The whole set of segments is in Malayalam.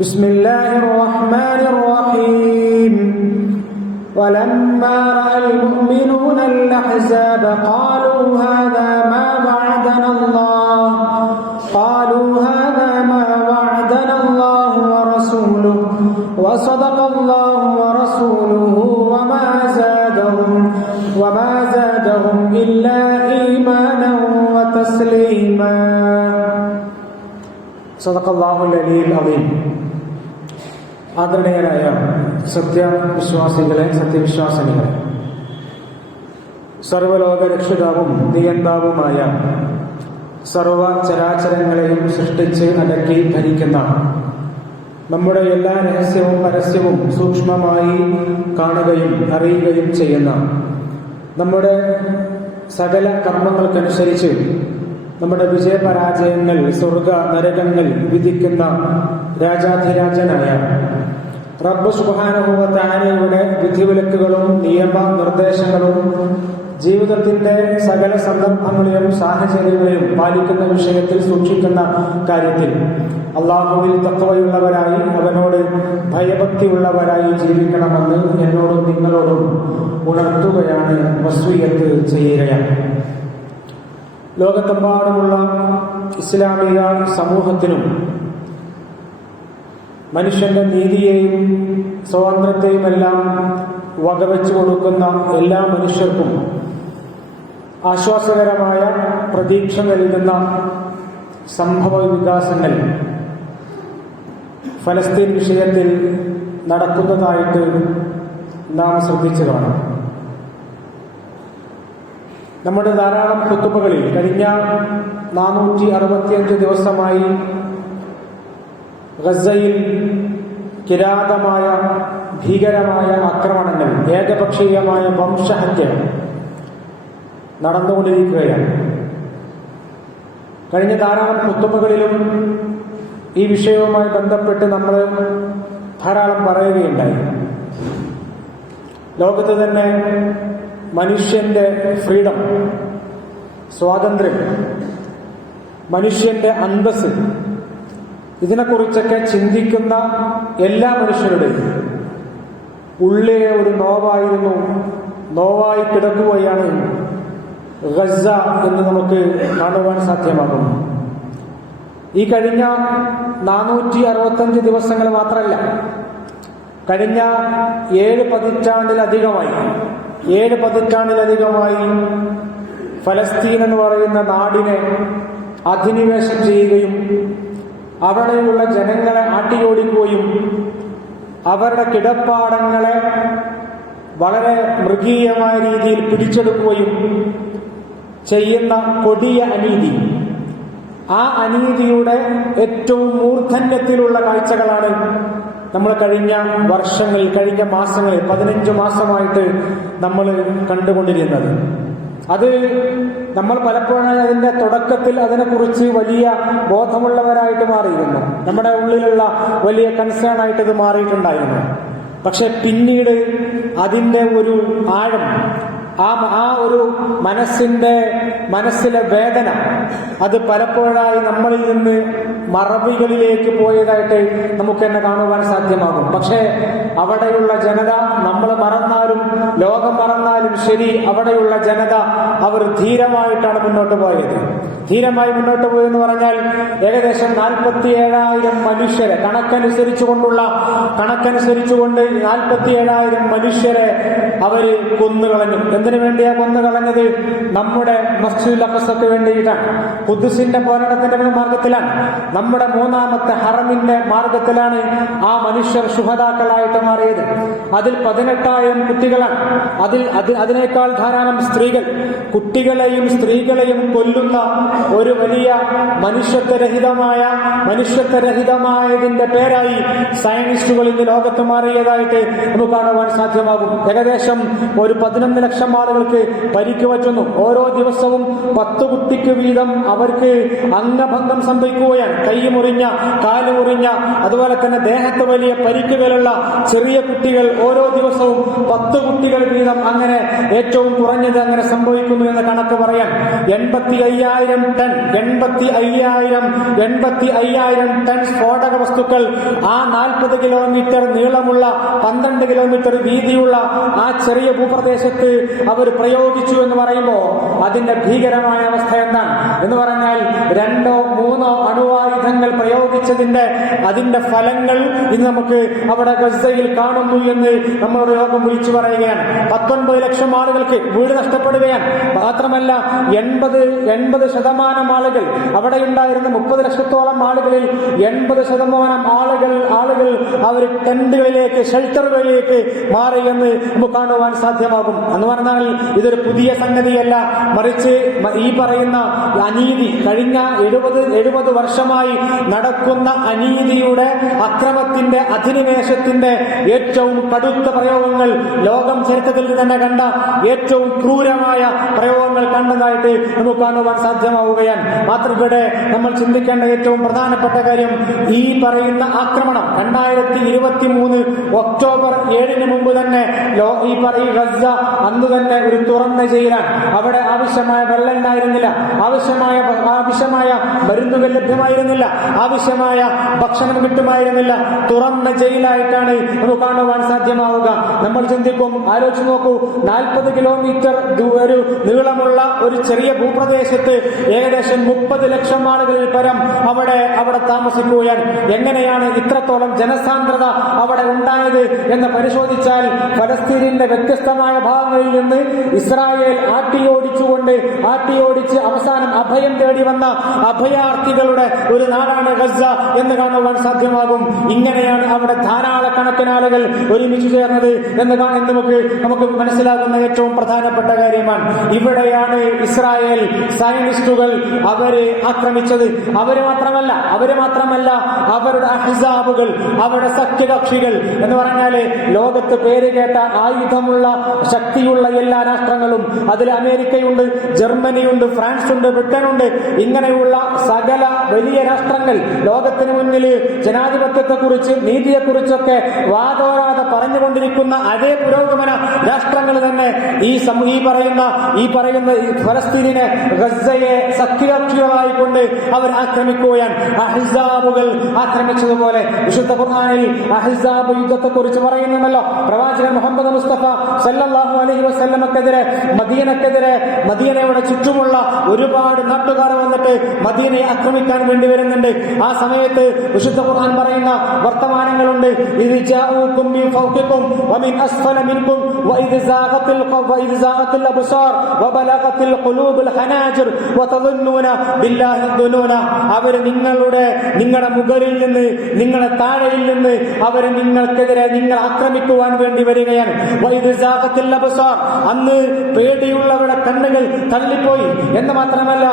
بسم الله الرحمن الرحيم. ولما رأى المؤمنون الأحزاب قالوا هذا ما وعدنا الله. قالوا هذا ما وعدنا الله ورسوله. وصدق الله ورسوله وما زادهم وما زادهم إلا إيمانا وتسليما. صدق الله العلي العظيم. ആദരണീയരായ സത്യവിശ്വാസികളെ സത്യവിശ്വാസിനികളെ സർവലോക രക്ഷിതാവും നിയന്താവുമായ സർവ ചരാചരങ്ങളെയും സൃഷ്ടിച്ച് അടക്കി ഭരിക്കുന്ന നമ്മുടെ എല്ലാ രഹസ്യവും പരസ്യവും സൂക്ഷ്മമായി കാണുകയും അറിയുകയും ചെയ്യുന്ന നമ്മുടെ സകല കർമ്മങ്ങൾക്കനുസരിച്ച് നമ്മുടെ വിജയപരാജയങ്ങൾ സ്വർഗ നരകങ്ങൾ വിധിക്കുന്ന രാജാധിരാജനായ റബ്ബ് വിധി വിധിവിലക്കുകളും നിയമ നിർദ്ദേശങ്ങളും ജീവിതത്തിന്റെ സകല സന്ദർഭങ്ങളിലും സാഹചര്യങ്ങളിലും പാലിക്കുന്ന വിഷയത്തിൽ സൂക്ഷിക്കുന്ന കാര്യത്തിൽ അള്ളാഹുവിൽ തത്വയുള്ളവരായി അവനോട് ഭയഭക്തിയുള്ളവരായി ജീവിക്കണമെന്ന് എന്നോടും നിങ്ങളോടും ഉണർത്തുകയാണ് വസ്തുയത്ത് ചെയ്യുകയാണ്. ലോകത്തെമ്പാടുമുള്ള ഇസ്ലാമിക സമൂഹത്തിനും മനുഷ്യന്റെ നീതിയെയും സ്വാതന്ത്ര്യത്തെയും എല്ലാം വകവെച്ചു കൊടുക്കുന്ന എല്ലാ മനുഷ്യർക്കും ആശ്വാസകരമായ പ്രതീക്ഷ നൽകുന്ന സംഭവ വികാസങ്ങൾ ഫലസ്തീൻ വിഷയത്തിൽ നടക്കുന്നതായിട്ട് നാം ശ്രദ്ധിച്ചു കാണാം. നമ്മുടെ ധാരാളം കുത്തുബകളിൽ കഴിഞ്ഞ നാനൂറ്റി അറുപത്തിയഞ്ച് ദിവസമായി ഗസയിൽ കിരാതമായ ഭീകരമായ ആക്രമണങ്ങൾ ഏകപക്ഷീയമായ വംശഹത്യ നടന്നുകൊണ്ടിരിക്കുകയാണ്. കഴിഞ്ഞ ധാരാളം കുത്തുബകളിലും ഈ വിഷയവുമായി ബന്ധപ്പെട്ട് നമ്മൾ ധാരാളം പറയുകയുണ്ടായി. ലോകത്ത് തന്നെ മനുഷ്യന്റെ ഫ്രീഡം സ്വാതന്ത്ര്യം മനുഷ്യന്റെ അന്തസ് ഇതിനെക്കുറിച്ചൊക്കെ ചിന്തിക്കുന്ന എല്ലാ മനുഷ്യരുടെയും ഉള്ളിലെ ഒരു നോവായിരുന്നു. നോവായി കിടക്കുകയാണ് ഗസ എന്ന് നമുക്ക് കാണുവാൻ സാധ്യമാകുന്നു. ഈ കഴിഞ്ഞ നാനൂറ്റി അറുപത്തഞ്ച് ദിവസങ്ങൾ മാത്രമല്ല കഴിഞ്ഞ ഏഴ് പതിറ്റാണ്ടിലധികമായി ഏഴ് പതിറ്റാണ്ടിലധികമായി ഫലസ്തീൻ എന്ന് പറയുന്ന നാടിനെ അധിനിവേശം ചെയ്യുകയും അവിടെയുള്ള ജനങ്ങളെ ആട്ടിയോടിക്കുകയും അവരുടെ കിടപ്പാടങ്ങളെ വളരെ മൃഗീയമായ രീതിയിൽ പിടിച്ചെടുക്കുകയും ചെയ്യുന്ന കൊടിയ അനീതി. ആ അനീതിയുടെ ഏറ്റവും മൂർധന്യത്തിലുള്ള കാഴ്ചകളാണ് നമ്മൾ കഴിഞ്ഞ വർഷങ്ങളിൽ കഴിഞ്ഞ മാസങ്ങളിൽ പതിനഞ്ച് മാസമായിട്ട് നമ്മൾ കണ്ടുകൊണ്ടിരുന്നത്. അത് നമ്മൾ പലപ്പോഴായി അതിന്റെ തുടക്കത്തിൽ അതിനെക്കുറിച്ച് വലിയ ബോധമുള്ളവരായിട്ട് മാറിയിരുന്നു. നമ്മുടെ ഉള്ളിലുള്ള വലിയ കൺസേൺ ആയിട്ട് ഇത് മാറിയിട്ടുണ്ടായിരുന്നു. പക്ഷെ പിന്നീട് അതിന്റെ ഒരു ആഴം ആ ആ ഒരു മനസ്സിന്റെ മനസ്സിലെ വേദന അത് പലപ്പോഴായി നമ്മളിൽ നിന്ന് മറവികളിലേക്ക് പോയതായിട്ട് നമുക്ക് തന്നെ കാണുവാൻ സാധ്യമാകും. പക്ഷേ അവിടെയുള്ള ജനത നമ്മൾ മറന്നാലും ലോകം മറന്നാലും ശരി അവിടെയുള്ള ജനത അവർ ധീരമായിട്ടാണ് മുന്നോട്ട് പോയത്. ധീരമായി മുന്നോട്ട് പോയെന്ന് പറഞ്ഞാൽ ഏകദേശം നാൽപ്പത്തി ഏഴായിരം മനുഷ്യരെ കണക്കനുസരിച്ചുകൊണ്ടുള്ള കണക്കനുസരിച്ചുകൊണ്ട് നാൽപ്പത്തി ഏഴായിരം മനുഷ്യരെ അവർ കൊന്നുകളഞ്ഞു. എന്തിനു വേണ്ടിയാ കൊന്നു കളഞ്ഞത് നമ്മുടെ മസ്ജിദുൽ അഖസക്ക് വേണ്ടിയിട്ടാണ്. ഖുദ്സിന്റെ പോരാട്ടത്തിന്റെ മാർഗത്തിലാണ്. നമ്മുടെ മൂന്നാമത്തെ ഹറമിന്റെ മാർഗത്തിലാണ് ആ മനുഷ്യർ സുഹതാക്കളായിട്ട് മാറിയത്. അതിൽ പതിനെട്ടായിരം കുട്ടികളാണ്. അതിൽ അത് അതിനേക്കാൾ ധാരാളം സ്ത്രീകൾ. കുട്ടികളെയും സ്ത്രീകളെയും കൊല്ലുന്ന ഒരു വലിയ മനുഷ്യത്വരഹിതമായ മനുഷ്യത്വരഹിതമായതിന്റെ പേരായി സയന്റിസ്റ്റുകൾ ഇന്ന് ലോകത്ത് മാറിയതായിട്ട് നമുക്ക് കാണുവാൻ സാധ്യമാകും. ഏകദേശം ഒരു പതിനൊന്ന് ലക്ഷം ആളുകൾക്ക് പരിക്ക് പറ്റുന്നു. ഓരോ ദിവസവും പത്ത് കുട്ടിക്ക് വീതം അവർക്ക് അംഗഭംഗം സംഭവിക്കുകയാണ്. കൈ മുറിഞ്ഞ കാൽ മുറിഞ്ഞ അതുപോലെ തന്നെ ദേഹത്ത് വലിയ പരിക്കുകളുള്ള ചെറിയ കുട്ടികൾ ഓരോ ദിവസവും പത്ത് കുട്ടികൾ വീതം അങ്ങനെ ഏറ്റവും കുറഞ്ഞത് അങ്ങനെ സംഭവിക്കുന്നു എന്ന് കണക്ക് പറയാൻ എൺപത്തി അയ്യായിരം ടൺ എൺപത്തി അയ്യായിരം എൺപത്തി അയ്യായിരം ടൺ സ്ഫോടക വസ്തുക്കൾ ആ നാൽപ്പത് കിലോമീറ്റർ നീളമുള്ള പന്ത്രണ്ട് കിലോമീറ്റർ വീതിയുള്ള ആ ചെറിയ ഭൂപ്രദേശത്ത് അവർ പ്രയോഗിച്ചു എന്ന് പറയുമ്പോൾ അതിന്റെ ഭീകരമായ അവസ്ഥ എന്താണ്? എന്ന് പറഞ്ഞാൽ രണ്ടോ മൂന്നോ അണുവായുധങ്ങൾ പ്രയോഗിച്ചതിന്റെ അതിന്റെ ഫലങ്ങൾ ഇന്ന് നമുക്ക് അവിടെ ഗസയിൽ കാണുന്നു എന്ന് നമ്മളോട് യോഗം വിളിച്ചു പറയുകയാണ്. പത്തൊൻപത് ലക്ഷം ആളുകൾക്ക് വീട് നഷ്ടപ്പെടുകയാണ്. മാത്രമല്ല എൺപത് എൺപത് ശതമാനം ആളുകൾ അവിടെ ഉണ്ടായിരുന്ന മുപ്പത് ലക്ഷത്തോളം ആളുകളിൽ എൺപത് ശതമാനം ആളുകൾ ആളുകൾ അവർ ടെന്റുകളിലേക്ക് ഷെൽട്ടറുകളിലേക്ക് മാറി എന്ന് നമുക്ക് കാണുവാൻ സാധ്യമാകും. എന്ന് പറഞ്ഞാൽ ഇതൊരു പുതിയ സംഗതിയല്ല. മറിച്ച് ഈ പറയുന്ന അനീതി കഴിഞ്ഞ എഴുപത് എഴുപത് വർഷമായി നടക്കുന്ന അനീതിയുടെ അക്രമത്തിന്റെ അധിനിവേശത്തിന്റെ ഏറ്റവും കടുത്ത പ്രയോഗങ്ങൾ ലോകം ചരിത്രത്തിൽ തന്നെ കണ്ട ഏറ്റവും ക്രൂരമായ പ്രയോഗങ്ങൾ കണ്ടതായിട്ട് നമുക്ക് കാണുവാൻ സാധ്യമാവുകയാണ്. മാത്രം ഇവിടെ നമ്മൾ ചിന്തിക്കേണ്ട ഏറ്റവും പ്രധാനപ്പെട്ട കാര്യം ഈ പറയുന്ന ആക്രമണം. രണ്ടായിരത്തി ഇരുപത്തി മൂന്ന് ഒക്ടോബർ ഏഴിന് മുമ്പ് തന്നെ ഈ പറയും ഗസ അന്ന് തന്നെ ഒരു തുറന്ന ജയിലാണ്. അവിടെ ആവശ്യമായ വെള്ളം ഉണ്ടായിരുന്നില്ല ആവശ്യമായ ആവശ്യമായ മരുന്നുകൾ ലഭ്യമായിരുന്നില്ല. ആവശ്യമായ ഭക്ഷണം കിട്ടുമായിരുന്നില്ല. തുറന്ന ജയിലായിട്ടാണ് നമുക്ക് കാണുവാൻ സാധ്യമാവുക. നമ്മൾ ചിന്തിക്കും ആലോചിച്ച് നോക്കൂ നാൽപ്പത് കിലോമീറ്റർ ഒരു നീളമുള്ള ഒരു ചെറിയ ഭൂപ്രദേശത്ത് ഏകദേശം മുപ്പത് ലക്ഷം ആളുകളിൽ പരം അവിടെ അവിടെ താമസിക്കുകയാണ്. എങ്ങനെയാണ് ഇത്രത്തോളം ജനസാന്ദ്രത അവിടെ ഉണ്ടായത് എന്ന് പരിശോധിച്ചാൽ ഫലസ്തീനിന്റെ വ്യത്യസ്തമായ ഭാഗങ്ങളിൽ നിന്ന് ഇസ്രായേൽ ആട്ടിയോടിച്ചുകൊണ്ട് ആട്ടിയോടിച്ച് അവസാനം അഭയം തേടി വന്ന അഭയാർത്ഥികളുടെ ഒരു നാടാണ് ഗസ എന്ന് കാണുവാൻ സാധ്യമാകും. ഇങ്ങനെയാണ് അവിടെ ധാരാളക്കണക്കിന് ആളുകൾ ഒരുമിച്ച് ചേർന്നത് എന്ന് നമുക്ക് നമുക്ക് മനസ്സിലാകുന്ന ഏറ്റവും പ്രധാനപ്പെട്ട കാര്യമാണ്. ഇവിടെയാണ് ഇസ്രായേൽ സയനിസ്റ്റുകൾ അവരെ ആക്രമിച്ചത്. അവർ മാത്രമല്ല അവർ മാത്രമല്ല അവരുടെ അഹിസാബുകൾ അവരുടെ സഖ്യകക്ഷികൾ എന്ന് പറഞ്ഞാൽ ലോകത്ത് പേര് കേട്ട ആയുധമുള്ള ശക്തിയുള്ള എല്ലാ രാഷ്ട്രങ്ങളും. അതിൽ അമേരിക്കയുണ്ട് ജർമ്മനിയുണ്ട് ഫ്രാൻസ് ഉണ്ട് ബ്രിട്ടൻ ഉണ്ട് ഇങ്ങനെയുള്ള സകല വലിയ രാഷ്ട്രങ്ങൾ ലോകത്തിന് മുന്നിൽ ജനാധിപത്യത്തെ ജനാധിപത്യത്തെക്കുറിച്ച് നീതിയെക്കുറിച്ചൊക്കെ വാദോരാതെ പറഞ്ഞുകൊണ്ടിരിക്കുന്ന അതേ പുരോഗമന രാഷ്ട്രങ്ങൾ തന്നെ ഈ ഈ പറയുന്ന ഈ പറയുന്ന ഈ ഫലസ്തീനിനെ ഗസയെ സഖ്യകക്ഷികളായിക്കൊണ്ട് അവർ ആക്രമിക്കുകയാണ്. അഹിസാബുകൾ ആക്രമിച്ചതുപോലെ വിശുദ്ധ ഖുർആനിൽ അഹിസാബ് യുദ്ധത്തെ കുറിച്ച് പറയുന്നുണ്ടല്ലോ. പ്രവാചകൻ മുഹമ്മദ് മുസ്തഫ സല്ലല്ലാഹു അലൈഹി വസല്ലമക്കെതിരെ മദീനക്കെതിരെ മദീനയുടെ ചുറ്റുമുള്ള ഒരുപാട് നാട്ടുകാർ വന്നിട്ട് മദീനയെ ആക്രമിക്കാൻ വേണ്ടി വരുന്നുണ്ട്. ആ സമയത്ത് വിശുദ്ധ ഖുർആൻ പറയുന്ന വർത്തമാനങ്ങളുണ്ട്. ഇത് ജാഊക്കും അസ്ഫല മിൻകും ഖുലൂബുൽ അവർ നിങ്ങളുടെ നിങ്ങളുടെ മുകളിൽ നിന്ന് നിങ്ങളെ താഴെയിൽ നിന്ന് അവർ നിങ്ങൾക്കെതിരെ നിങ്ങൾ ആക്രമിക്കുവാൻ വേണ്ടി വരികയാണ്. അന്ന് പേടിയുള്ള കണ്ണുകൾ തള്ളിപ്പോയി. എന്ന് മാത്രമല്ല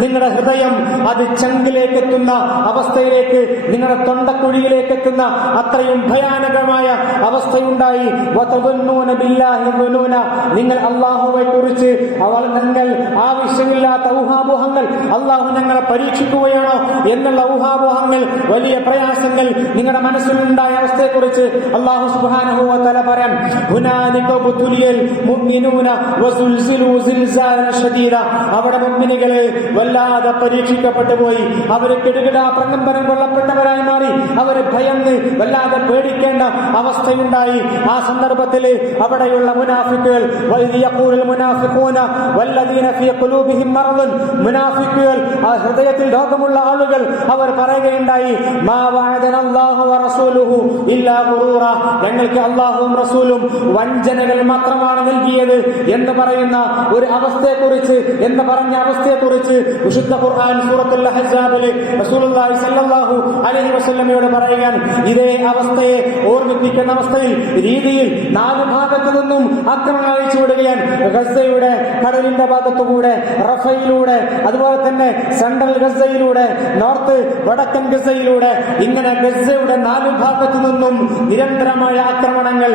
നിങ്ങളുടെ ഹൃദയം അത് ചങ്കിലേക്ക് എത്തുന്ന അവസ്ഥയിലേക്ക് നിങ്ങളുടെ തൊണ്ടക്കുഴിയിലേക്ക് എത്തുന്ന അത്രയും ഭയാനകമായ അവസ്ഥയുണ്ടായി. നിങ്ങൾ അള്ളാഹുവെ കുറിച്ച് അവൾ നിങ്ങൾ ആവശ്യമില്ലാത്ത ഊഹാപോഹങ്ങൾ അള്ളാഹു ഞങ്ങളെ പരീക്ഷിക്കുകയാണോ എന്നുള്ള ഊഹാപോഹങ്ങൾ വലിയ പ്രയാസങ്ങൾ നിങ്ങളുടെ മനസ്സിലുണ്ടായ അവസ്ഥയെക്കുറിച്ച് അള്ളാഹു സുബാനഹുവ തല പറയാൻ ഹുനാലിക ബുതുലിയൽ മുഅ്മിനൂന വസുൽസിലു സിൽസാലൻ ഷദീദ. അവിടെ മുഅ്മിനുകളെ വല്ലാതെ പരീക്ഷിക്കപ്പെട്ടു പോയി. അവർ കിടുകിട പ്രകമ്പനം കൊള്ളപ്പെട്ടവരായി മാറി. അവരെ ഭയന്ന് വല്ലാതെ പേടിക്കേണ്ട അവസ്ഥയുണ്ടായി. ആ സന്ദർഭത്തിൽ അവിടെയുള്ള മുനാഫിക്കുകൾ മുനാഫിഖൂന വല്ലദീന ഫീ ഖുലൂബിഹിം മറദുൻ. മുനാഫിക്കുകൾ ആ ഹൃദയത്തിൽ രോഗമുള്ള ആളുകൾ അവർ പറയുകയുണ്ടായി മാ വഅദന അല്ലാഹു വറസൂലുഹു ഇല്ലാ ഗുറൂറ. ഞങ്ങൾക്ക് അല്ലാഹുവും റസൂലും വഞ്ചനകൾ മാത്രമാണ് നൽകിയത് എന്ന് പറയുന്ന ഒരു അവസ്ഥയെ കുറിച്ച് എന്ന് പറഞ്ഞ അവസ്ഥയെക്കുറിച്ച് വിശുദ്ധ ഖുർആൻ സൂറത്തുൽ അഹ്സാബിൽ റസൂലുള്ളാഹി സല്ലല്ലാഹു അലൈഹി പറയുകയാണ് ഇതേ അവസ്ഥയെ ഓർമ്മിപ്പിക്കുന്ന അവസ്ഥയിൽ രീതിയിൽ നാല് ഭാഗത്തു നിന്നും ആക്രമണം അയച്ചു വിടുകയാണ്. ഗസയുടെ കടലിന്റെ ഭാഗത്തുകൂടെ റഫയിലൂടെ അതുപോലെ തന്നെ സെൻട്രൽ ഗസ ഗസയിലൂടെ നോർത്ത് വടക്കൻ ഗസയിലൂടെ ഇങ്ങനെ ഗസയുടെ നാല് ഭാഗത്തു നിന്നും നിരന്തരമായ ആക്രമണങ്ങൾ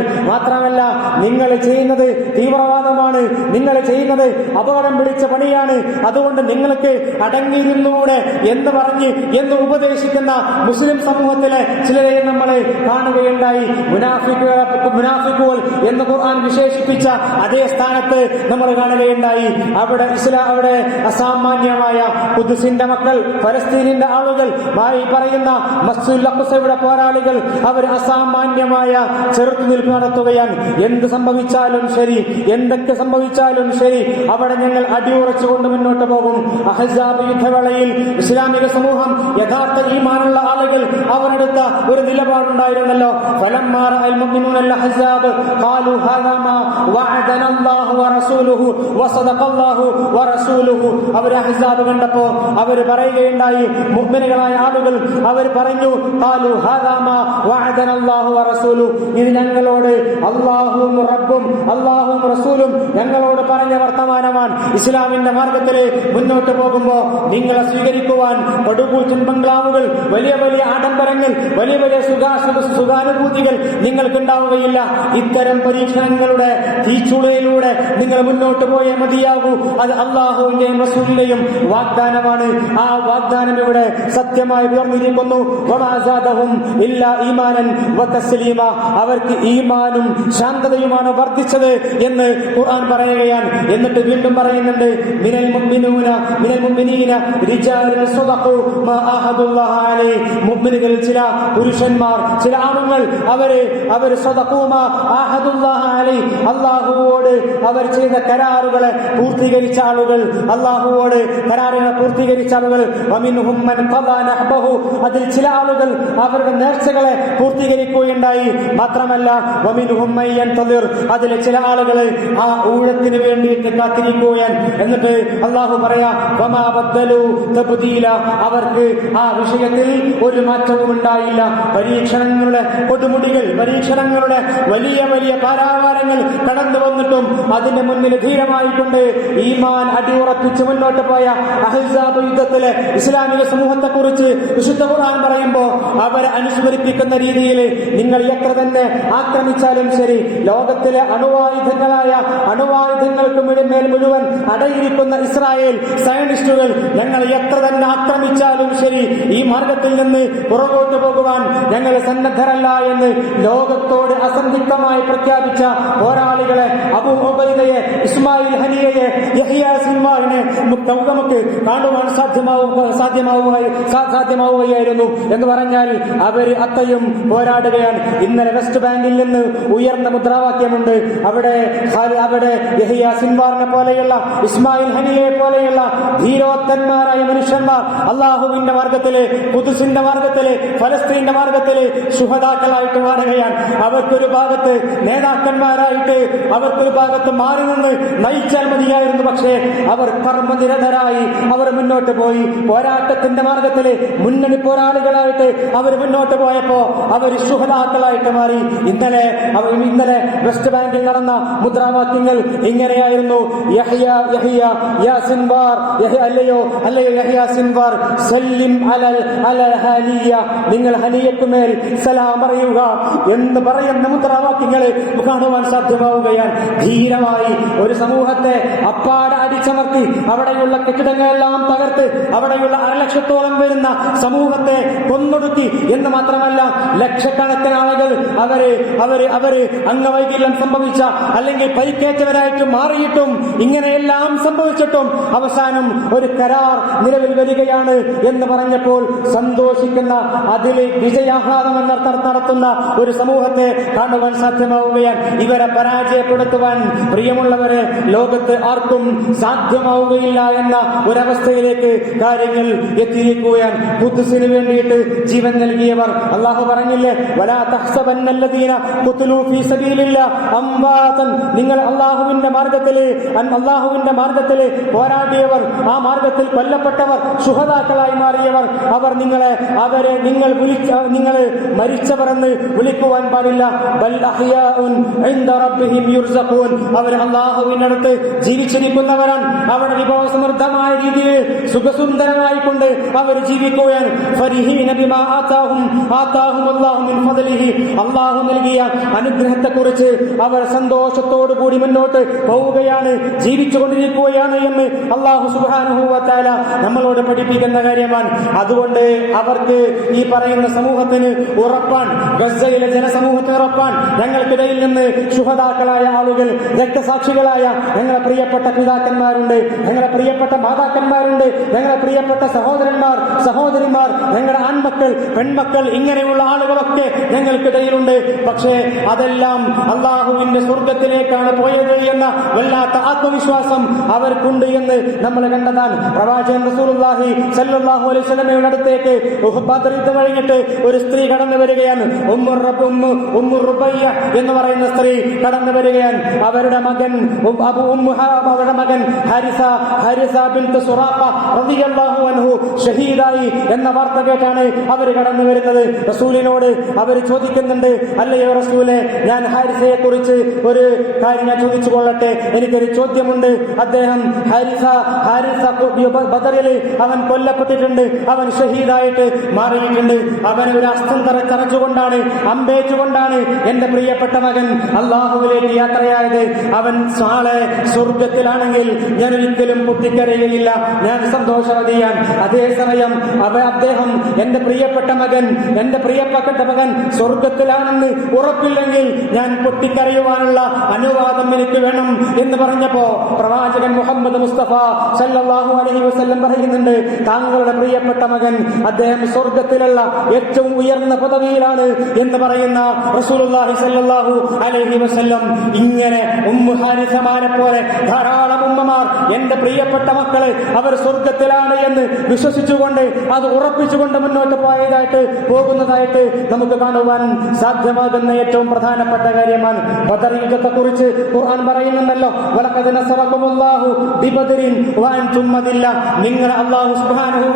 മാത്രമല്ല നിങ്ങൾ ചെയ്യുന്നത് തീവ്രവാദമാണ്. നിങ്ങൾ ചെയ്യുന്നത് അപകടം പിടിച്ച പണിയാണ്. അതുകൊണ്ട് നിങ്ങൾക്ക് അടങ്ങിയിരുന്നൂടെ എന്ന് പറഞ്ഞ് എന്ന് ഉപദേശിക്കുന്ന മുസ്ലിം സമൂഹത്തിലെ ചിലരെ നമ്മൾ കാണുകയുണ്ടായി. മുനാഫിക്കുകൾ മുനാഫിക്കുകൾ എന്ന് ഖുർആൻ വിശേഷിപ്പിച്ച അതേ സ്ഥാനത്ത് നമ്മൾ കാണുകയുണ്ടായി. അവിടെ ഇസ്ലാം അവിടെ അസാമാന്യമായ കുദ്സിന്റെ മക്കൾ ഫലസ്തീനിന്റെ ആളുകൾ ഈ പറയുന്ന മസ്സുല്ല പോരാളികൾ അവർ അസാമാന്യമായ ചെറുത്തുനിൽപ്പ് നടത്തുകയാണ്. പറയുകയാണ് എന്ത് സംഭവിച്ചാലും ശരി എന്തൊക്കെ സംഭവിച്ചാലും ശരി അവിടെ ഞങ്ങൾ അടിയുറച്ചുകൊണ്ട് മുന്നോട്ട് പോകും. അഹസാബ് യുദ്ധവേളയിൽ ഇസ്ലാമിക സമൂഹം യഥാർത്ഥ ഈമാനുള്ള ആളുകൾ അവരെടുത്ത ഒരു നിലപാടുണ്ടായിരുന്നല്ലോ. അവർ അഹസാബ് കണ്ടപ്പോ അവർ പറയുകയുണ്ടായി. മുഗ്മിനുകളായ ആളുകൾ അവർ പറഞ്ഞു ഇത് ഞങ്ങളോട് അല്ലാഹുവും റബ്ബും അള്ളാഹും റസൂലും ഞങ്ങളോട് പറഞ്ഞ വർത്തമാനമാണ്. ഇസ്ലാമിന്റെ മാർഗത്തിൽ മുന്നോട്ട് പോകുമ്പോൾ നിങ്ങളെ സ്വീകരിക്കുവാൻ കൊടുകൂറ്റൻ ബംഗ്ലാവുകൾ വലിയ വലിയ ആഡംബരങ്ങൾ വലിയ വലിയ സുഖാ സുഖാനുഭൂതികൾ നിങ്ങൾക്കുണ്ടാവുകയില്ല. ഇത്തരം പരീക്ഷണങ്ങളുടെ തീച്ചുളയിലൂടെ നിങ്ങൾ മുന്നോട്ട് പോയേ മതിയാകൂ. അത് അള്ളാഹുവിന്റെയും റസൂലിന്റെയും വാഗ്ദാനമാണ്. ആ വാഗ്ദാനം ഇവിടെ സത്യമായി ഉയർന്നിരിക്കുന്നു. അവർക്ക് ഈമാനും ശാന്തതയുമാണ് വർദ്ധിച്ചത് എന്ന് ഖുർആൻ പറയുകയാണ്. എന്നിട്ട് വീണ്ടും പറയുന്നുണ്ട് മിനൽ മുഅ്മിനൂന മിനൽ മുഅ്മിനീന റിജാലുൻ സദഖു മാ ആഹദുല്ലാഹ അലൈഹി മുഅ്മിനുകളിൽ ചില പുരുഷന്മാർ ചില ആണുങ്ങൾ അവർ അവർ സദഖു മാ ആഹദുല്ലാഹ അലൈഹി അല്ലാഹുവോട് അവർ ചെയ്ത കരാറുകളെ പൂർത്തീകരിച്ച ആളുകൾ അല്ലാഹുവോട് കരാറുകളെ പൂർത്തീകരിച്ച ആളുകൾ. വമിൻഹും മൻ ഖദാ നഹ്ബഹു. അതിൽ ചില ആളുകൾ അവരുടെ നേർച്ചകളെ പൂർത്തീകരിക്കുകയുണ്ടായി. മാത്രമല്ല വമിൻഹും അതിലെ ചില ആളുകൾ ആ ഊഴത്തിന് വേണ്ടിയിട്ട് കാത്തിരിക്കുകയാണ്. എന്നിട്ട് അള്ളാഹു പറയാ അവർക്ക് ആ വിഷയത്തിൽ ഒരു മാറ്റവും ഉണ്ടായില്ല. പരീക്ഷണങ്ങളുടെ കൊടുമുടികൾ പരീക്ഷണങ്ങളുടെ വലിയ വലിയ പാരാവാരങ്ങൾ കടന്നു വന്നിട്ടും അതിന്റെ മുന്നിൽ ധീരമായിക്കൊണ്ട് ഈമാൻ അടിയുറപ്പിച്ച് മുന്നോട്ട് പോയ അഹ്സാബ് യുദ്ധത്തിലെ ഇസ്ലാമിക സമൂഹത്തെ കുറിച്ച് വിശുദ്ധ ഖുർആൻ പറയുമ്പോൾ അവരെ അനുസ്മരിപ്പിക്കുന്ന രീതിയിൽ നിങ്ങൾ എത്ര തന്നെ ആക്രമിച്ചാലും ശരി ലോകത്തിലെ അണുവായുധങ്ങളായ അണുവായുധങ്ങൾക്ക് മേൽ മുഴുവൻ അടയിരിക്കുന്ന ഇസ്രായേൽ സയനിസ്റ്റുകൾ ഞങ്ങൾ എത്ര തന്നെ ആക്രമിച്ചാലും ശരി ഈ മാർഗത്തിൽ നിന്ന് പുറകോട്ട് പോകുവാൻ ഞങ്ങൾ സന്നദ്ധരല്ല എന്ന് ലോകത്തോട് അസന്ധിഗ്ധമായി പ്രഖ്യാപിച്ച പോരാളികളെ അബു ഒബൈദയെ ഇസ്മായിൽ ഹനിയയെ യഹിയ സിൻവാറിനെ നമുക്ക് കാണുവാൻ സാധ്യമാവുക സാധ്യമാവുക സാധ്യമാവുകയായിരുന്നു എന്ന് പറഞ്ഞാൽ അവർ അത്തയും പോരാടുകയാണ്. ഇന്നലെ വെസ്റ്റ് ബാങ്കിൽ നിന്ന് ഉയർന്ന മുദ്രാവാക്യമുണ്ട്. അവിടെ അവിടെ യഹിയ സിൻവാറിനെ പോലെയുള്ള ഇസ്മായിൽ ഹനിയെ പോലെയുള്ള ധീരോത്തന്മാരായ മനുഷ്യന്മാർ അള്ളാഹുവിന്റെ മാർഗത്തിൽ കുതുസിന്റെ മാർഗത്തിൽ ഫലസ്തീന്റെ മാർഗത്തിൽ സുഹതാക്കളായിട്ട് മാറുകയാണ്. അവർക്കൊരു ഭാഗത്ത് നേതാക്കന്മാരായിട്ട് അവർക്കൊരു ഭാഗത്ത് മാറി നിന്ന് നയിച്ചാൽ മതിയായിരുന്നു. പക്ഷേ അവർ കർമ്മനിരതരായി അവർ മുന്നോട്ട് പോയി. പോരാട്ടത്തിന്റെ മാർഗത്തിൽ മുന്നണി പോരാളികളായിട്ട് അവർ മുന്നോട്ട് പോയപ്പോ അവർ സുഹതാക്കളായിട്ട് മാറി. ഇന്നലെ അവ- ഇന്നലെ വെസ്റ്റ് ബാങ്കിൽ നടന്ന മുദ്രാവാക്യങ്ങൾ ഇങ്ങനെയായിരുന്നു യഹ്യ യഹ്യ യാ അല്ലയോ അല്ലയോ സല്ലിം അലൽ നിങ്ങൾ ഹനിയക്കുമേൽ സലാം പറയുക എന്ന് പറയുന്ന മുദ്രാവാക്യങ്ങളെ കാണുവാൻ സാധ്യമാവുകയാണ് ധീരമായി ഒരു സമൂഹത്തെ അപ്പാടെ അടിച്ചമർത്തി അവിടെയുള്ള കെട്ടിടങ്ങളെല്ലാം തകർത്ത് അവിടെയുള്ള അരലക്ഷത്തോളം വരുന്ന സമൂഹത്തെ കൊന്നൊടുക്കി എന്ന് മാത്രമല്ല ലക്ഷക്കണക്കിന് ആളുകൾ അവരെ അവർ അവർ അംഗവൈകല്യം സംഭവിച്ച അല്ലെങ്കിൽ പരിക്കേറ്റവരായിട്ട് മാറിയിട്ടും ഇങ്ങനെയെല്ലാം സംഭവിച്ചിട്ടും അവസാനം ഒരു കരാർ നിലവിൽ വരികയാണ് എന്ന് പറഞ്ഞപ്പോൾ സന്തോഷിക്കുന്ന അതിൽ വിജയാഹ്ലാദം നടത്തുന്ന ഒരു സമൂഹത്തെ കാണുവാൻ സാധ്യമാവുകയാണ്. ഇവരെ പരാജയപ്പെടുത്തുവാൻ പ്രിയമുള്ളവരെ ലോകത്ത് ആർക്കും സാധ്യമാവുകയില്ല എന്ന ഒരവസ്ഥയിലേക്ക് കാര്യങ്ങൾ എത്തിയിരിക്കുകയാണ്. ബുദ്ധിസിന് വേണ്ടിയിട്ട് ജീവൻ നൽകിയവർ. അള്ളാഹു പറഞ്ഞില്ലേ വലാ തഹ്സബന്നല്ലദീന അംവാതൻ നിങ്ങൾ അള്ളാഹുവിന്റെ മാർഗത്തിൽ അള്ളാഹുവിന്റെ മാർഗത്തിൽ പോരാടിയവർ ആ മാർഗത്തിൽ കൊല്ലപ്പെട്ടവർ സുഹതാക്കളായി മാറിയവർ അവർ നിങ്ങളെ അവരെ നിങ്ങൾ വിളിച്ച നിങ്ങൾ മരിച്ചവരെന്ന് വിളിക്കുവാൻ പാടില്ല. അവർ അള്ളാഹുവിനടുത്ത് ജീവിച്ചിരിക്കുന്നവരാണ്. അവിടെ വിഭവസമൃദ്ധമായ രീതിയിൽ സുഖസുന്ദരമായി കൊണ്ട് അവർ ജീവിക്കുകയാണ്. അള്ളാഹു ബിമാ ആതാഹും അനുഗ്രഹത്തെക്കുറിച്ച് അവർ സന്തോഷത്തോടു കൂടി മുന്നോട്ട് പോവുകയാണ് ജീവിച്ചുകൊണ്ടിരിക്കുകയാണ് എന്ന് അള്ളാഹു സുബ്ഹാനഹു വതആല നമ്മളോട് പഠിപ്പിക്കുന്ന കാര്യമാണ്. അതുകൊണ്ട് അവർക്ക് ഈ പറയുന്ന സമൂഹത്തിന് ഉറപ്പാൻ ഗസയിലെ ജനസമൂഹത്തിന് ഉറപ്പാൻ ഞങ്ങൾക്കിടയിൽ നിന്ന് ശുഭദാക്കളായ ആളുകൾ രക്തസാക്ഷികളായ ഞങ്ങളെ പ്രിയപ്പെട്ട പിതാക്കന്മാരുണ്ട് ഞങ്ങളെ പ്രിയപ്പെട്ട മാതാക്കന്മാരുണ്ട് ഞങ്ങളെ പ്രിയപ്പെട്ട സഹോദരന്മാർ സഹോദരിമാർ ഞങ്ങളുടെ ആൺമക്കൾ പെൺമക്കൾ ഇങ്ങനെയുള്ള ആളുകളൊക്കെ ഞങ്ങൾക്കിടയിലുണ്ട്. പക്ഷേ അതെല്ലാം അള്ളാഹുവിന്റെ സ്വർഗത്തിലേക്കാണ് പോയത് എന്ന വല്ലാത്ത ആത്മവിശ്വാസം അവർക്കുണ്ട് എന്ന് നമ്മൾ കണ്ടതാണ്. പ്രവാചകൻ റസൂലുള്ളാഹി സല്ലല്ലാഹു അലൈഹി വസല്ലമയുടെ അടുത്തേക്ക് കഴിഞ്ഞിട്ട് ഒരു സ്ത്രീ കടന്നു വരികയാണ്. എന്ന് പറയുന്ന സ്ത്രീ കടന്നു വരികയാണ്. അവരുടെ മകൻ അവരുടെ മകൻ ഹരിസ ഹരിസ സുറാഖ റളിയല്ലാഹു അൻഹു ഷഹീദായി എന്ന വാർത്ത കേട്ടാണ് അവർ കടന്നു വരുന്നത്. റസൂലിനോട് അവർ ചോദിക്കുന്നുണ്ട് അല്ലയോ റസൂലെ ഞാൻ ഹാരിസയെ കുറിച്ച് ഒരു കാര്യം ഞാൻ ചോദിച്ചു കൊള്ളട്ടെ എനിക്കൊരു ചോദ്യമുണ്ട്. അദ്ദേഹം ഹാരിസ ഹാരിസ ബദറിൽ അവൻ കൊല്ലപ്പെട്ടിട്ടുണ്ട്. അവൻ ഷഹീദായിട്ട് മാറിയിട്ടുണ്ട്. അവൻ ഒരു അസ്ഥം തറച്ചറച്ചുകൊണ്ടാണ് അമ്പേച്ചുകൊണ്ടാണ് എന്റെ പ്രിയപ്പെട്ട മകൻ അള്ളാഹുവിലേക്ക് യാത്രയായത്. അവൻ നാളെ സ്വർഗത്തിലാണെങ്കിൽ ഞാൻ ഒരിക്കലും പൊട്ടിക്കരയുകയില്ല. ഞാൻ സന്തോഷവതിയാൻ അതേസമയം അവ അദ്ദേഹം എന്റെ പ്രിയപ്പെട്ട മകൻ എന്റെ പ്രിയപ്പെട്ട മകൻ സ്വർഗത്തിലാണെന്ന് ഉറപ്പില്ലെങ്കിൽ ഞാൻ പൊട്ടിക്കരയുവാനുള്ള അനുവാദം എനിക്ക് വേണം എന്ന് പറഞ്ഞപ്പോ പ്രവാചകൻ മുഹമ്മദ് മുസ്തഫ സല്ലാഹു അലഹി വസ്ല്ലം പറയുന്നുണ്ട് താങ്കളുടെ പ്രിയപ്പെട്ട മകൻ അദ്ദേഹം സ്വർഗത്തിലുള്ള ഏറ്റവും ഉയർന്ന പദവിയിലാണ് എന്ന് പറയുന്ന റസൂലുള്ളാഹി സല്ലല്ലാഹു അലഹി വസ്ല്ലം. ഇങ്ങനെ ഉമ്മുഹാനിസമാനെ പോലെ ധാരാളം ഉമ്മമാർ എന്റെ പ്രിയപ്പെട്ട മക്കളെ അവർ സ്വർഗത്തിലാണ് എന്ന് വിശ്വസിച്ചുകൊണ്ട് അത് ഉറപ്പിച്ചുകൊണ്ട് മുന്നോട്ട് പോയതായിട്ട് പോകുന്നതായിട്ട് നമുക്ക് കാണുവാൻ സാധ്യമാകുന്ന ഏറ്റവും പ്രധാനപ്പെട്ട കാര്യമാണ്. ബദർ യുദ്ധത്തെ കുറിച്ച് ഖുർആൻ പറയുന്നുണ്ടല്ലോ വലഖദ് അല്ലാഹു സുബ്ഹാനഹു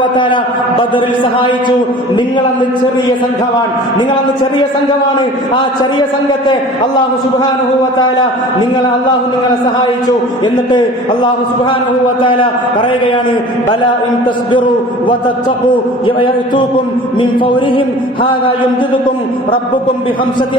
ബദറിൽ സഹായിച്ചു. നിങ്ങളന്ന് ചെറിയ സംഘമാണ്. നിങ്ങളന്ന് ചെറിയ സംഘമാണ്. ആ ചെറിയ സംഘത്തെ അല്ലാഹു സുബ്ഹാനഹു വതആല നിങ്ങൾ അല്ലാഹു നിങ്ങളെ സഹായിച്ചു. എന്നിട്ട് അല്ലാഹു സുബ്ഹാനഹു പറയുകയാണ് ബല ഇൻ മിൻ ഫൗരിഹിം ഹാദാ റബ്ബുകും ബിഹംസതി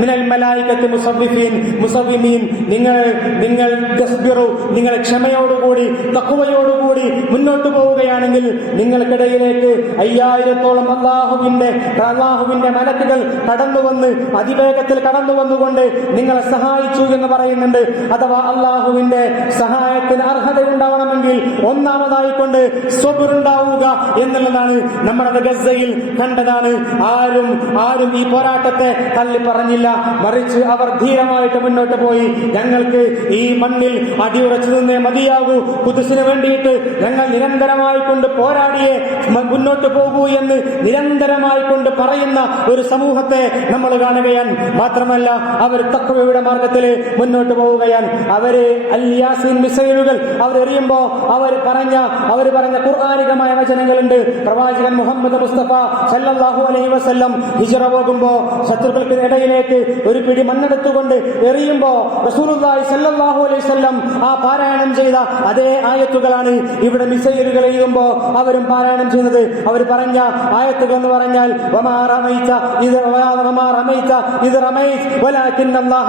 മിനൽ മലായികത്തി മുസവിഫീൻ മുസവിമീൻ നിങ്ങൾ നിങ്ങൾ ഗസ്ബിറു നിങ്ങൾ ക്ഷമയോടുകൂടി തക്കുവയോടുകൂടി മുന്നോട്ട് പോവുകയാണെങ്കിൽ നിങ്ങൾക്കിടയിലേക്ക് അയ്യായിരത്തോളം അള്ളാഹുവിന്റെ അള്ളാഹുവിന്റെ മലക്കുകൾ കടന്നു വന്ന് അതിവേഗത്തിൽ കടന്നു വന്നുകൊണ്ട് നിങ്ങളെ സഹായിച്ചു എന്ന് പറയുന്നുണ്ട്. അഥവാ അള്ളാഹുവിന്റെ സഹായത്തിന് അർഹത ഉണ്ടാവണമെങ്കിൽ ഒന്നാമതായിക്കൊണ്ട് സ്വബുറുണ്ടാവുക എന്നുള്ളതാണ് നമ്മുടെ ഗസയിൽ കണ്ടതാണ്. ആരും ആരും ഈ പോരാട്ടത്തെ തള്ളി പറഞ്ഞില്ല. മറിച്ച് അവർ ധീരമായിട്ട് മുന്നോട്ട് പോയി. ഞങ്ങൾക്ക് ഈ മണ്ണിൽ അടിയുറച്ചു നിന്നേ മതിയാകൂ. കുതിസിന് വേണ്ടിയിട്ട് ഞങ്ങൾ നിരന്തരമായി കൊണ്ട് പോരാടിയേ മുന്നോട്ട് പോകൂ എന്ന് നിരന്തരമായി കൊണ്ട് പറയുന്ന ഒരു സമൂഹത്തെ നമ്മൾ കാണുകയാണ് മാത്രമല്ല അവർ തക്കവയുടെ മാർഗത്തിൽ മുന്നോട്ട് പോവുകയാണ്. അവർ അല്യാസിൻ മിസൈലുകൾ അവർ എറിയുമ്പോ അവർ പറഞ്ഞ അവർ പറഞ്ഞ ഖുർആാനികമായ വചനങ്ങളുണ്ട്. പ്രവാചകൻ മുഹമ്മദ് മുസ്തഫ സല്ലാഹു അലൈഹി വസല്ലം ഹിജറ പോകുമ്പോ ശത്രുക്കൾക്ക് ഇടയിലേക്ക് ഒരു പിടി മണ്ണെടുത്തുകൊണ്ട് എറിയുമ്പോ റസൂലുള്ളാഹി സല്ലല്ലാഹു അലൈഹി വസല്ലം ആ പാരായണം ചെയ്ത അതേ ആയത്തുകളാണ് ഇവിടെ മിസൈലുകൾ എഴുതുമ്പോ അവരും പാരായണം ചെയ്യുന്നത്. അവർ പറഞ്ഞ ആയത്തുകൾ എന്ന് പറഞ്ഞാൽ ഇത് ഇത് റമൈത് വലാകിൻ അല്ലാഹ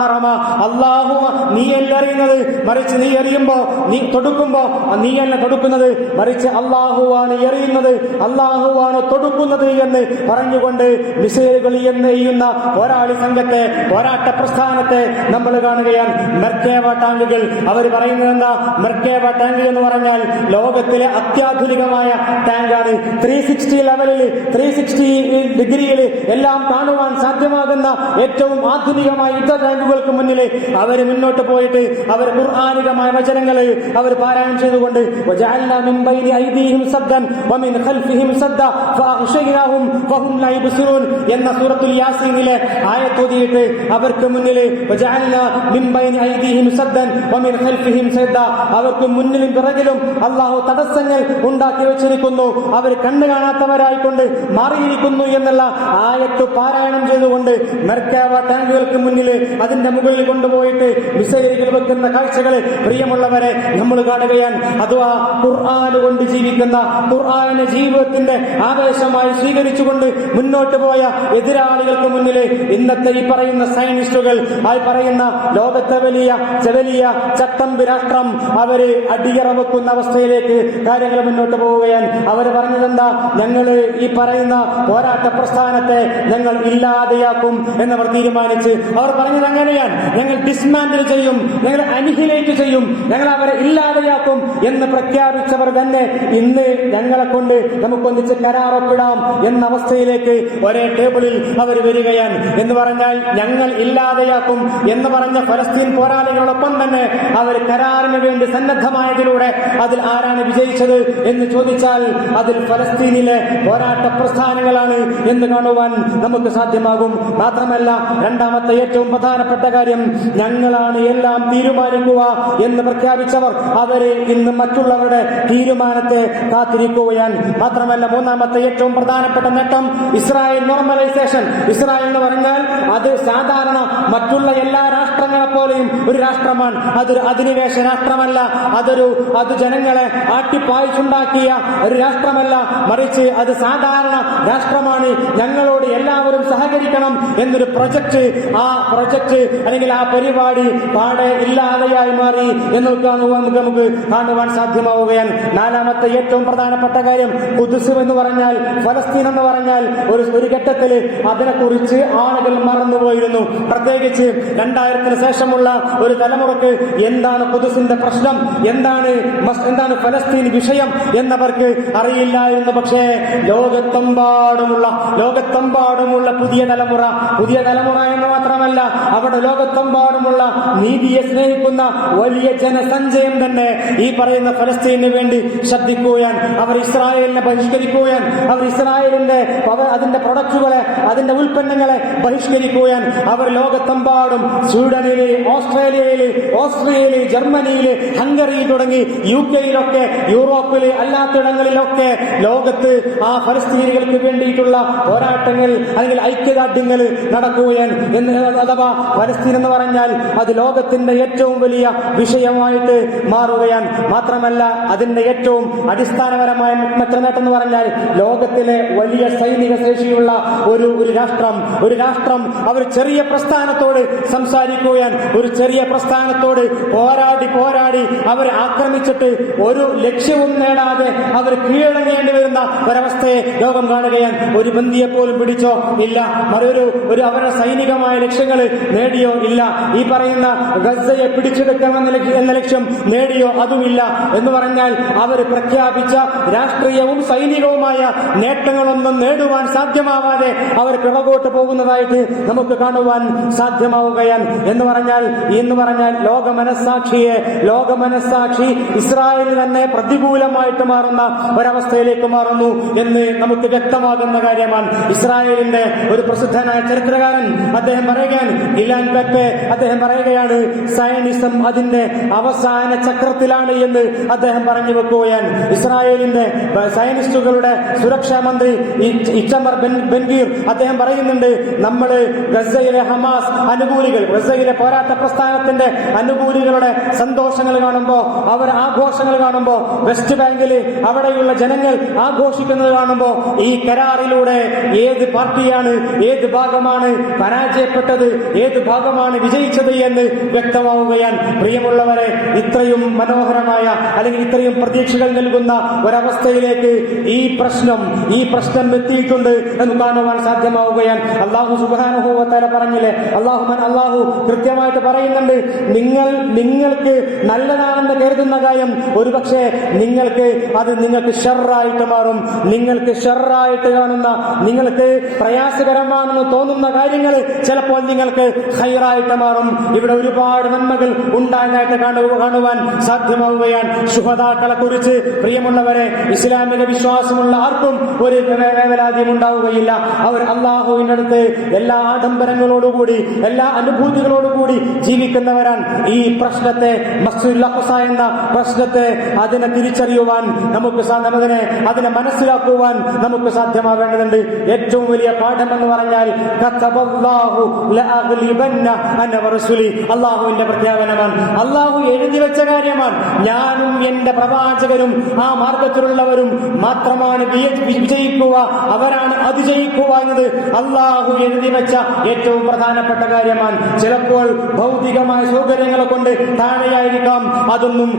അറിയുന്നത്. മറിച്ച് നീ എറിയുമ്പോ നീ തൊടുക്കുമ്പോ നീയല്ല തൊടുക്കുന്നത്. മറിച്ച് അള്ളാഹുവാണ് എറിയുന്നത് അള്ളാഹുവാണ് തൊടുക്കുന്നത് എന്ന് പറഞ്ഞുകൊണ്ട് മിസൈലുകൾ എന്ന് ചെയ്യുന്ന പോരാളി രംഗത്തെ പോരാട്ട പ്രസ്ഥാനത്തെ നമ്മൾ കാണുകയാണ്. മെർക്കേവ ടാങ്കുകൾ. അവർ പറയുന്നത് എന്താ? മെർക്കേവ ടാങ്ക് എന്ന് പറഞ്ഞാൽ ലോകത്തിലെ അത്യാധുനികമായ ടാങ്കാണ്. ത്രീ സിക്സ്റ്റി ലെവലിൽ ത്രീ സിക്സ്റ്റി ഡിഗ്രിയിൽ എല്ലാം കാണുവാൻ സാധ്യമാകുന്ന ഏറ്റവും ആധുനികമായ യുദ്ധ ടാങ്കുകൾക്ക് മുന്നിൽ അവർ മുന്നോട്ട് പോയിട്ട് അവർ ഖുർആാനികമായ വചനങ്ങൾ അവർ പാരായണം ചെയ്തുകൊണ്ട് എന്ന സൂറത്തുൽ യാസീനിലെ ആയത്തു മാറ്റിയിട്ട് അവർക്ക് മുന്നിൽ അവർക്ക് മുന്നിലും പിറകിലും അള്ളാഹു തടസ്സങ്ങൾ ഉണ്ടാക്കി വെച്ചിരിക്കുന്നു. അവർ കണ്ടു കാണാത്തവരായിക്കൊണ്ട് മാറിയിരിക്കുന്നു എന്നുള്ള ആയത്ത് പാരായണം ചെയ്തുകൊണ്ട് മെർക്കാവ ടാങ്കുകൾക്ക് മുന്നിൽ അതിന്റെ മുകളിൽ കൊണ്ടുപോയിട്ട് മിസൈലുകൾ വെക്കുന്ന കാഴ്ചകളെ പ്രിയമുള്ളവരെ നമ്മൾ കാണുകയാണ്. അഥവാ ഖുർആാന് കൊണ്ട് ജീവിക്കുന്ന ഖുർആാനെ ജീവിതത്തിന്റെ ആവേശമായി സ്വീകരിച്ചുകൊണ്ട് മുന്നോട്ട് പോയ എതിരാളികൾക്ക് മുന്നിൽ ഇന്നത്തെ പറയുന്ന സയനിസ്റ്റുകൾ ആ പറയുന്ന ലോകത്തെ വലിയ വലിയ ചട്ടമ്പി രാഷ്ട്രം അവർ അടിയറ വെക്കുന്ന അവസ്ഥയിലേക്ക് കാര്യങ്ങൾ മുന്നോട്ട് പോവുകയാണ്. അവർ പറഞ്ഞതെന്താ? ഞങ്ങൾ ഈ പറയുന്ന പോരാട്ട പ്രസ്ഥാനത്തെ ഞങ്ങൾ ഇല്ലാതെയാക്കും എന്നവർ തീരുമാനിച്ച് അവർ പറഞ്ഞത് അങ്ങനെയാണ്. ഞങ്ങൾ ഡിസ്മാൻഡിൽ ചെയ്യും ഞങ്ങൾ അനിഹിലേറ്റ് ചെയ്യും ഞങ്ങൾ അവരെ ഇല്ലാതെയാക്കും എന്ന് പ്രഖ്യാപിച്ചവർ തന്നെ ഇന്ന് ഞങ്ങളെ കൊണ്ട് നമുക്കൊന്നിച്ച് കരാറൊപ്പിടാം എന്ന അവസ്ഥയിലേക്ക് ഒരേ ടേബിളിൽ അവർ വരികയാണ് എന്ന് പറഞ്ഞാൽ ഞങ്ങൾ ഇല്ലാതെയാക്കും എന്ന് പറഞ്ഞ ഫലസ്തീൻ പോരാളികളോടൊപ്പം തന്നെ അവർ കരാറിന് വേണ്ടി സന്നദ്ധമായതിലൂടെ അതിൽ ആരാണ് വിജയിച്ചത് എന്ന് ചോദിച്ചാൽ അതിൽ ഫലസ്തീനിലെ പോരാട്ട പ്രസ്ഥാനങ്ങളാണ് എന്ന് കാണുവാൻ നമുക്ക് സാധ്യമാകും. മാത്രമല്ല രണ്ടാമത്തെ ഏറ്റവും പ്രധാനപ്പെട്ട കാര്യം ഞങ്ങളാണ് എല്ലാം തീരുമാനിക്കുക എന്ന് പ്രഖ്യാപിച്ചവർ അവരെ ഇന്ന് മറ്റുള്ളവരുടെ തീരുമാനത്തെ കാത്തിരിക്കുകയാണ്. മാത്രമല്ല മൂന്നാമത്തെ ഏറ്റവും പ്രധാനപ്പെട്ട നേട്ടം ഇസ്രായേൽ നോർമലൈസേഷൻ ഇസ്രായേൽ എന്ന് പറഞ്ഞാൽ അത് സാധാരണ മറ്റുള്ള എല്ലാ രാഷ്ട്രങ്ങളെ പോലെയും ഒരു രാഷ്ട്രമാണ്. അതൊരു അധിനിവേശ രാഷ്ട്രമല്ല. അതൊരു അത് ജനങ്ങളെ ആട്ടിപ്പായിച്ചുണ്ടാക്കിയ ഒരു രാഷ്ട്രമല്ല. മറിച്ച് അത് സാധാരണ രാഷ്ട്രമാണ്. ഞങ്ങളോട് എല്ലാവരും സഹകരിക്കണം എന്നൊരു പ്രൊജക്ട് ആ പ്രൊജക്ട് അല്ലെങ്കിൽ ആ പരിപാടി പാടെ ഇല്ലാതെയായി മാറി. എന്ന് നമുക്ക് നമുക്ക് കാണുവാൻ സാധ്യമാവുകയാണ്. നാലാമത്തെ ഏറ്റവും പ്രധാനപ്പെട്ട കാര്യം കുതിസ് എന്ന് പറഞ്ഞാൽ ഫലസ്തീൻ എന്ന് പറഞ്ഞാൽ ഒരു ഒരു ഘട്ടത്തിൽ അതിനെക്കുറിച്ച് ആളുകൾ മറന്നുപോയിരുന്നു പ്രത്യേകിച്ച് രണ്ടായിരത്തിന് ശേഷമുള്ള ഒരു തലമുറയ്ക്ക് എന്താണ് കുതിസിന്റെ പ്രശ്നം? എന്താണ് എന്താണ് ഫലസ്തീൻ വിഷയം എന്നവർക്ക് അറിയില്ലായിരുന്നു പക്ഷേ ലോകത്തെമ്പാടുമുള്ള ലോകത്തെമ്പാടുമുള്ള പുതിയ തലമുറ പുതിയ തലമുറ എന്ന് മാത്രമല്ല അവിടെ ലോകത്തെമ്പാടുമുള്ള നീതിയെ സ്നേഹിക്കുന്ന വലിയ ജനസഞ്ചയം തന്നെ ഈ പറയുന്ന ഫലസ്തീനു വേണ്ടി ശബ്ദിക്കുകയാൻ അവർ ഇസ്രായേലിനെ ബഹിഷ്കരിക്കുകയാൻ അവർ ഇസ്രായേലിന്റെ അതിന്റെ പ്രൊഡക്റ്റുകളെ അതിന്റെ ഉൽപ്പന്നങ്ങളെ ബഹിഷ്കരിക്കുകയാൻ അവർ ലോകത്തെമ്പാടും സ്വീഡനിൽ ഓസ്ട്രേലിയയിൽ ഓസ്ട്രിയയിൽ ജർമ്മനിയിൽ ഹംഗറി തുടങ്ങി യു കെയിലൊക്കെ യൂറോപ്പിൽ അല്ലാത്തിടങ്ങളിലൊക്കെ ലോകത്ത് ആ ഫലസ്തീനികൾക്ക് വേണ്ടിയിട്ടുള്ള പോരാട്ടങ്ങൾ അല്ലെങ്കിൽ ഐക്യദാർഢ്യങ്ങൾ നടക്കുകയാൻ അഥവാ ഫലസ്തീൻ എന്ന് പറഞ്ഞാൽ അത് ലോകത്തിന്റെ ഏറ്റവും വലിയ വിഷയമായിട്ട് മാറുകയാണ്. മാത്രമല്ല അതിന്റെ ഏറ്റവും അടിസ്ഥാനപരമായ മറ്റൊരു നേട്ടം എന്ന് പറഞ്ഞാൽ ലോകത്തിലെ വലിയ സൈനിക ശേഷിയുള്ള ഒരു ഒരു രാഷ്ട്രം ഒരു രാഷ്ട്രം അവർ ചെറിയ പ്രസ്ഥാനത്തോട് സംസാരിക്കുകയാണ് ഒരു ചെറിയ പ്രസ്ഥാനത്തോട് പോരാടി പോരാടി അവർ ആക്രമിച്ചിട്ട് ഒരു ലക്ഷ്യവും നേടാതെ അവർ കീഴടങ്ങേണ്ടി വരുന്ന ഒരവസ്ഥയെ ലോകം കാണുകയാണ് ഒരു ബന്ധിയെ പോലും പിടിച്ചോ ഇല്ല. മറൊരു ഒരു അവരുടെ സൈനികമായ ലക്ഷ്യങ്ങൾ നേടിയോ ഇല്ല. ഈ പറയുന്ന ഗസയെ പിടിച്ചെടുക്കണമെന്ന എന്ന ലക്ഷ്യം നേടിയോ അതുമില്ല എന്ന് പറഞ്ഞാൽ അവർ പ്രഖ്യാപിച്ച രാഷ്ട്രീയവും സൈനികവുമായ നേട്ടങ്ങളൊന്നും നേടുവാൻ സാധ്യമാവാതെ അവർ പിറകോട്ട് പോകുന്നതായിട്ട് നമുക്ക് കാണുവാൻ സാധ്യമാവുകയാണ്. എന്ന് പറഞ്ഞാൽ എന്ന് പറഞ്ഞാൽ ലോക മനസ്സാക്ഷിയെ ലോക മനസ്സാക്ഷി ഇസ്രായേൽ തന്നെ പ്രതികൂലമായിട്ട് മാറുന്ന ഒരവസ്ഥയിലേക്ക് മാറുന്നു എന്ന് നമുക്ക് വ്യക്തമാകുന്ന കാര്യമാണ്. ഇസ്രായേലിന്റെ ഒരു പ്രസിദ്ധനായ ചരിത്രകാരൻ അദ്ദേഹം പറയുകയാണ് ഇലാൻ പെപ്പെ അദ്ദേഹം പറയുകയാണ് സയനിസം അതിന്റെ അവസാന ചക്രത്തിലാണ് എന്ന് അദ്ദേഹം പറഞ്ഞു വെക്കുകയാണ്. ഇസ്രായേലിന്റെ സയനിസ്റ്റുകളുടെ സുരക്ഷാ മന്ത്രി ഇച്ചമർ ബെൻ ബെൻഗീർ അദ്ദേഹം പറയുന്നുണ്ട് നമ്മൾ ഗസയിലെ ഹമാസ് അനുകൂലികൾ ഗസയിലെ പോരാട്ട പ്രസ്ഥാനത്തിന്റെ അനുകൂലികളുടെ സന്തോഷങ്ങൾ കാണുമ്പോൾ അവർ ആഘോഷങ്ങൾ കാണുമ്പോൾ വെസ്റ്റ് ബാങ്കിൽ അവിടെയുള്ള ജനങ്ങൾ ആഘോഷിക്കുന്നത് കാണുമ്പോൾ ഈ കരാറിലൂടെ ഏത് പാർട്ടിയാണ് ഏത് ഭാഗമാണ് പരാജയപ്പെട്ടത് ഏത് ഭാഗമാണ് വിജയിച്ചത് എന്ന് വ്യക്തമാവുകയാണ്. പ്രിയമുള്ളവരെ ഇത്രയും മനോഹരമായ അല്ലെങ്കിൽ ഇത്രയും പ്രതീക്ഷകൾ നൽകുന്ന ഒരവസ്ഥയിലേക്ക് ഈ പ്രശ്നം ഈ പ്രശ്നം എത്തിയിട്ടുണ്ട് എന്ന് കാണുവാൻ സാധ്യമാവുകയാണ്. അള്ളാഹു സുബാനുഭവത്തല പറഞ്ഞില്ലേ? അള്ളാഹുമൻ അള്ളാഹു കൃത്യമായിട്ട് പറയുന്നുണ്ട്. നിങ്ങൾ നിങ്ങൾക്ക് നല്ലതാണെന്ന് കരുതുന്ന കാര്യം ഒരുപക്ഷെ നിങ്ങൾക്ക് അത് നിങ്ങൾക്ക് ഷെറായിട്ട് മാറും. നിങ്ങൾക്ക് ഷെറായിട്ട് കാണുന്ന നിങ്ങൾക്ക് പ്രയാസകരമാണെന്ന് തോന്നുന്ന കാര്യങ്ങൾ ചിലപ്പോൾ നിങ്ങൾക്ക് ഹൈറായിട്ട് മാറും. ഇവിടെ ഒരുപാട് നന്മകൾ ഉണ്ടാകാനായിട്ട് കാണു- കാണുവാൻ സാധ്യമാവുകയാണ്. ശുഭതാക്കളെ കുറിച്ച് പ്രിയമുള്ളവരെ ഇസ്ലാമിക വിശ്വാസമുള്ള ആർക്കും ഒരു വേവലാതിയും ഉണ്ടാവുകയില്ല. അവർ അള്ളാഹുവിനടുത്ത് എല്ലാ ആഡംബരങ്ങളോടുകൂടി എല്ലാ അനുഭൂതികളോടുകൂടി ജീവിക്കുന്നവരാണ് ഈ പ്രശ്നത്തെ മസ്ജിദുൽ എന്ന പ്രശ്നത്തെ അതിനെ തിരിച്ചറിയുവാൻ നമുക്ക് അതിനെ അതിനെ മനസ്സിലാക്കുവാൻ നമുക്ക് സാധ്യമാവേണ്ടതുണ്ട് ഏറ്റവും വലിയ പാഠം എന്ന് പറഞ്ഞാൽ അള്ളാഹുവിന്റെ പ്രഖ്യാപനമാണ്. അള്ളാഹു എഴുതി വെച്ച കാര്യമാണ്. ഞാനും എന്റെ പ്രവാചകരും ആ മാർഗത്തിലുള്ളവരും മാത്രമാണ് വിജയിക്കുക അവരാണ് അതിജയിക്കുക എന്നത്. അള്ളാഹു എഴുതി വെച്ച ഏറ്റവും പ്രധാനപ്പെട്ട കാര്യമാണ്. ചിലപ്പോൾ ഭൗതികമായ സൗകര്യങ്ങളെ കൊണ്ട് താഴെയായിരിക്കാം. അതൊന്നും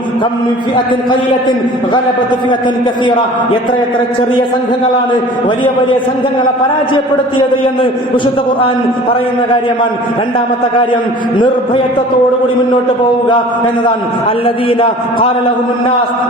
എത്ര എത്ര ചെറിയ സംഘങ്ങളാണ് വലിയ വലിയ സംഘങ്ങളെ പരാജയപ്പെടുത്തിയത് എന്ന് വിശുദ്ധ ഖുർആൻ പറയുന്ന കാര്യമാണ്. രണ്ടാമത്തെ കാര്യം നിർഭയത്വത്തോടുകൂടി മുന്നോട്ട് പോവുക എന്നതാണ്. അല്ലദീന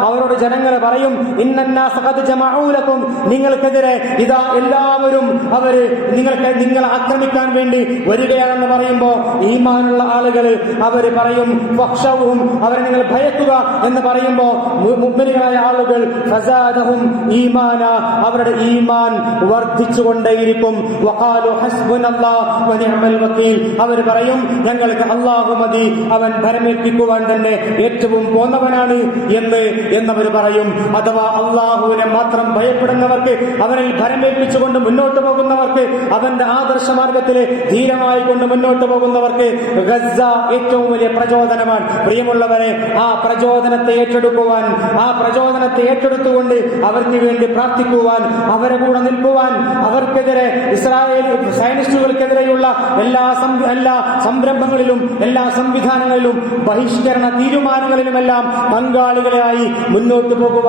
അവരോട് ജനങ്ങൾ പറയും ഇന്നന്നാസ് ഖദ് ജമഊലക്കും നിങ്ങൾക്കെതിരെ ഇതാ എല്ലാവരും അവർ നിങ്ങൾക്ക് നിങ്ങളെ ആക്രമിക്കാൻ വേണ്ടി വരികയാണെന്ന് പറയുമ്പോ ഈമാനുള്ള ആളുകൾ അവർ പറയും പക്ഷവും അവരെ നിങ്ങൾ ഭയക്കുക എന്ന് പറയുമ്പോ മു- മുഗ്മിനുകളായ ആളുകൾ ഫസാദഹും ഈമാന അവരുടെ ഈമാൻ വർദ്ധിച്ചുകൊണ്ടേയിരിക്കും. അവർ പറയും ഞങ്ങൾക്ക് അള്ളാഹു മതി അവൻ ഭരമേൽപ്പിക്കുവാൻ തന്നെ ഏറ്റവും പോന്നവനാണ് എന്ന് എന്നവർ പറയും. അഥവാ അള്ളാഹുവിനെ മാത്രം ഭയപ്പെടുന്നവർക്ക് അവനിൽ ഭരമേൽപ്പിച്ചുകൊണ്ട് മുന്നോട്ട് പോകുന്നവർക്ക് അവന്റെ ആദർശ മാർഗത്തിലെ ധീരമായി കൊണ്ട് മുന്നോട്ട് പോകുന്നവർക്ക് ഗസ ഏറ്റവും വലിയ പ്രചോദനമാണ്. പ്രിയമുള്ളവരെ ആ പ്രചോദനത്തെ ഏറ്റെടുക്കുവാൻ ആ പ്രചോദനത്തെ ഏറ്റെടുത്തുകൊണ്ട് അവർക്ക് വേണ്ടി പ്രാർത്ഥിക്കുവാൻ അവരെ കൂടെ നിൽക്കുവാൻ അവർക്കെതിരെ ഇസ്രായേൽ സയനിസ്റ്റുകൾക്കെതിരെയുള്ള എല്ലാ എല്ലാ സംരംഭങ്ങളിലും എല്ലാ സംവിധാനങ്ങളിലും ബഹിഷ്കരണ തീരുമാനങ്ങളിലുമെല്ലാം പങ്കാളികളായി മുന്നോട്ട് പോകുവാൻ